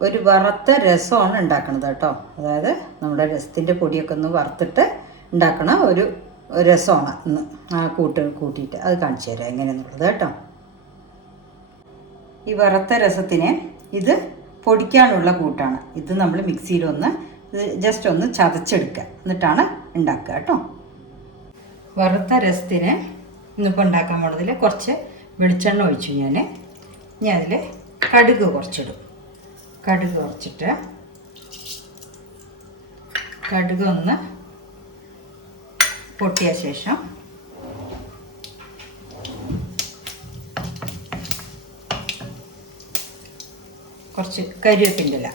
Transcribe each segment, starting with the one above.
ഒരു വറുത്ത രസമാണ് ഉണ്ടാക്കുന്നത് കേട്ടോ. അതായത് നമ്മുടെ രസത്തിൻ്റെ പൊടിയൊക്കെ ഒന്ന് വറുത്തിട്ട് ഉണ്ടാക്കണ ഒരു രസമാണ് ഇന്ന് ആ കൂട്ടിയിട്ട് അത് കാണിച്ചു തരാം എങ്ങനെയാണെന്നുള്ളത് കേട്ടോ. ഈ വറുത്ത രസത്തിന് ഇത് പൊടിക്കാനുള്ള കൂട്ടാണ്. ഇത് നമ്മൾ മിക്സിയിലൊന്ന് ജസ്റ്റ് ഒന്ന് ചതച്ചെടുക്കുക, എന്നിട്ടാണ് ഉണ്ടാക്കുക കേട്ടോ. വറുത്ത രസത്തിന് ഇന്നിപ്പോൾ ഉണ്ടാക്കാൻ പോണതിൽ കുറച്ച് വെളിച്ചെണ്ണ ഒഴിച്ചു ഞാൻ. ഇനി അതിൽ കടുക് കുറച്ചിടും. കടുക് കുറച്ചിട്ട് കടുക് ഒന്ന് പൊട്ടിയ ശേഷം കുറച്ച് കരിവേപ്പിൻ്റെ ഇല,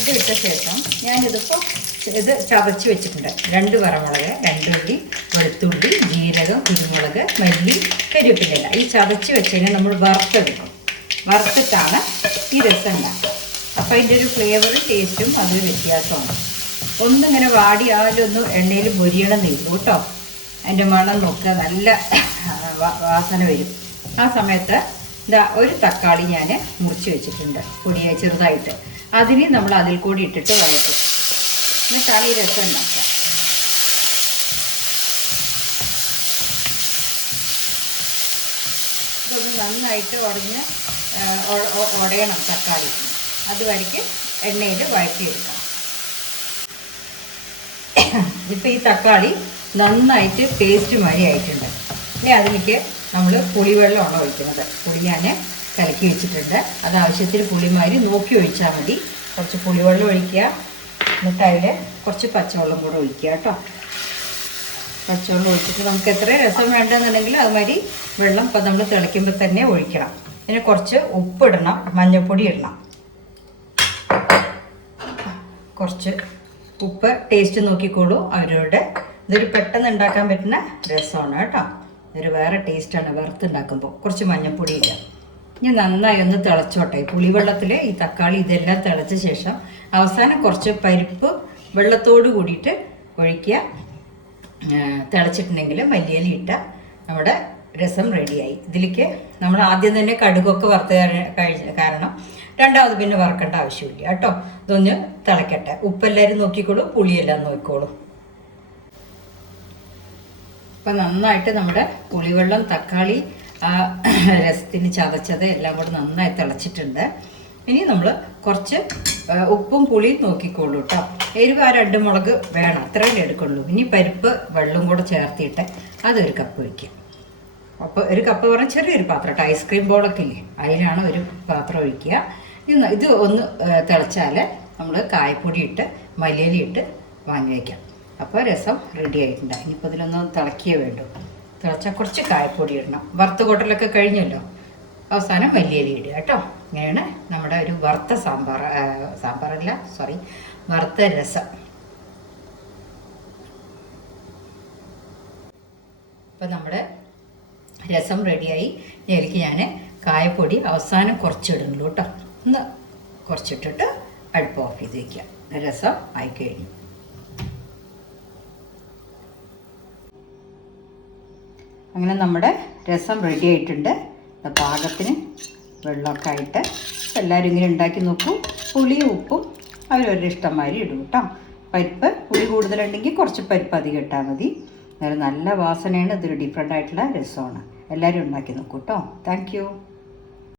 ഇത് ഇട്ട ശേഷം ഞാനിതിപ്പോൾ ഇത് ചതച്ച് വെച്ചിട്ടുണ്ട്. 2 വറമുളക്, 2 ഉള്ളി, വെളുത്തുള്ളി, ജീരകം, കുരുമുളക്, മല്ലി, കരിവേപ്പിൻ്റെ ഇല. ഈ ചതച്ച് വെച്ചതിനെ നമ്മൾ വറുത്തെടുക്കും. വറുത്തിട്ടാണ് ഈ രസം ഉണ്ടാക്കുക. അപ്പോൾ അതിൻ്റെ ഒരു ഫ്ലേവറും ടേസ്റ്റും അതൊരു വ്യത്യാസമാണ്. ഒന്നിങ്ങനെ വാടിയാലൊന്ന് എണ്ണയിൽ മൊരിയണമെന്നില്ല കേട്ടോ. അതിൻ്റെ മണം നോക്കുക, നല്ല വാസന വരും. ആ സമയത്ത് ഇതാ ഒരു തക്കാളി ഞാൻ മുറിച്ച് വെച്ചിട്ടുണ്ട് പൊടിയായി ചെറുതായിട്ട്. അതിന് നമ്മൾ അതിൽ കൂടി ഇട്ടിട്ട് വഴറ്റും. എന്നിട്ടാണ് ഈ രസം ഉണ്ടാക്കുക. ഇതൊന്ന് നന്നായിട്ട് ഉടയണം തക്കാളി. അതുവരയ്ക്ക് എണ്ണയിൽ വഴറ്റിയെടുക്കാം. ഇപ്പം ഈ തക്കാളി നന്നായിട്ട് പേസ്റ്റ് മാതിരി ആയിട്ടുണ്ട്. ഇനി അതിലേക്ക് നമ്മൾ പുളിവെള്ളമാണ് ഒഴിക്കുന്നത്. പുളി ഞാൻ കലക്കി വെച്ചിട്ടുണ്ട്. അത് ആവശ്യത്തിന് പുളിമാരി നോക്കി ഒഴിച്ചാൽ മതി. കുറച്ച് പുളിവെള്ളം ഒഴിക്കുക, എന്നിട്ട് അതിൽ കുറച്ച് പച്ചവെള്ളം കൂടെ ഒഴിക്കുക കേട്ടോ. പച്ചവെള്ളം ഒഴിച്ചിട്ട് നമുക്ക് എത്ര രസം വേണ്ടെന്നുണ്ടെങ്കിൽ അതുമാതിരി വെള്ളം ഇപ്പം നമ്മൾ തിളയ്ക്കുമ്പോൾ തന്നെ ഒഴിക്കണം. പിന്നെ കുറച്ച് ഉപ്പിടണം, മഞ്ഞൾപ്പൊടി ഇടണം. കുറച്ച് ഉപ്പ് ടേസ്റ്റ് നോക്കിക്കോളൂ അവരോട്. ഇതൊരു പെട്ടെന്ന് ഉണ്ടാക്കാൻ പറ്റുന്ന രസമാണ് കേട്ടോ. ഇതൊരു വേറെ ടേസ്റ്റാണ് വറുത്തുണ്ടാക്കുമ്പോൾ. കുറച്ച് മഞ്ഞൾപ്പൊടി ഇല്ല. ഇനി നന്നായി ഒന്ന് തിളച്ചോട്ടെ. പുളിവെള്ളത്തിൽ ഈ തക്കാളി ഇതെല്ലാം തിളച്ച ശേഷം അവസാനം കുറച്ച് പരിപ്പ് വെള്ളത്തോട് കൂടിയിട്ട് ഒഴിക്കുക. തിളച്ചിട്ടുണ്ടെങ്കിൽ മല്ലിയില ഇട്ട നമ്മുടെ രസം റെഡിയായി. ഇതിലേക്ക് നമ്മൾ ആദ്യം തന്നെ കടുകൊക്കെ വറുത്ത് കാരണം രണ്ടാമത് പിന്നെ വറുക്കേണ്ട ആവശ്യമില്ല കേട്ടോ. ഇതൊന്ന് തിളക്കട്ടെ. ഉപ്പെല്ലാവരും നോക്കിക്കോളൂ, പുളിയെല്ലാം നോക്കിക്കോളൂ. അപ്പം നന്നായിട്ട് നമ്മുടെ പുളിവെള്ളം, തക്കാളി, ആ രസത്തിന് ചതച്ചത് എല്ലാം കൂടെ നന്നായി തിളച്ചിട്ടുണ്ട്. ഇനി നമ്മൾ കുറച്ച് ഉപ്പും പുളിയും നോക്കിക്കോളൂ കേട്ടോ. എരിവ് ആ 2 മുളക് വേണം, അത്രയല്ലേ എടുക്കുള്ളൂ. ഇനി പരിപ്പ് വെള്ളം കൂടെ ചേർത്തിട്ട് അതൊരു കപ്പ് വയ്ക്കുക. അപ്പോൾ ഒരു കപ്പ് പറഞ്ഞാൽ ചെറിയൊരു പാത്രം കേട്ടോ. ഐസ്ക്രീം ബോളൊക്കെ ഇല്ലേ, അതിലാണ് ഒരു പാത്രം ഒഴിക്കുക. ഇത് ഒന്ന് തിളച്ചാൽ നമ്മൾ കായപ്പൊടി ഇട്ട് മല്ലിയില ഇട്ട് വാങ്ങി വയ്ക്കാം. അപ്പോൾ രസം റെഡി ആയിട്ടുണ്ട്. ഇനിയിപ്പോൾ ഇതിലൊന്ന് തിളക്കിയേ വേണ്ടൂ. തിളച്ചാൽ കുറച്ച് കായപ്പൊടി ഇടണം. വറുത്ത കൂട്ടലൊക്കെ കഴിഞ്ഞല്ലോ. അവസാനം മല്ലിയില ഇടുക കേട്ടോ. ഇങ്ങനെയാണ് നമ്മുടെ ഒരു വറുത്ത വറുത്ത രസം. ഇപ്പം നമ്മുടെ രസം റെഡിയായി. ഇതിലേക്ക് ഞാൻ കായപ്പൊടി അവസാനം കുറച്ചിടുന്നുള്ളൂ കേട്ടോ. ഒന്ന് കുറച്ചിട്ടിട്ട് അടുപ്പ് ഓഫ് ചെയ്ത് വയ്ക്കുക. രസം ആയിക്കഴിഞ്ഞു. അങ്ങനെ നമ്മുടെ രസം റെഡി ആയിട്ടുണ്ട്. പാകത്തിന് വെള്ളമൊക്കെ ആയിട്ട് എല്ലാവരും ഇങ്ങനെ ഉണ്ടാക്കി നോക്കൂ. പുളിയും ഉപ്പും അവരവരുടെ ഇഷ്ടംമാതിരി ഇടും കേട്ടോ. പരിപ്പ് പുളി കൂടുതലുണ്ടെങ്കിൽ കുറച്ച് പരിപ്പ് അധികം ഇട്ടാൽ മതി. നല്ല വാസനയാണ്. ഇതൊരു ഡിഫറെൻ്റ് ആയിട്ടുള്ള രസമാണ്. എല്ലാവരും ഉണ്ടാക്കി നോക്കൂ കേട്ടോ. Thank you.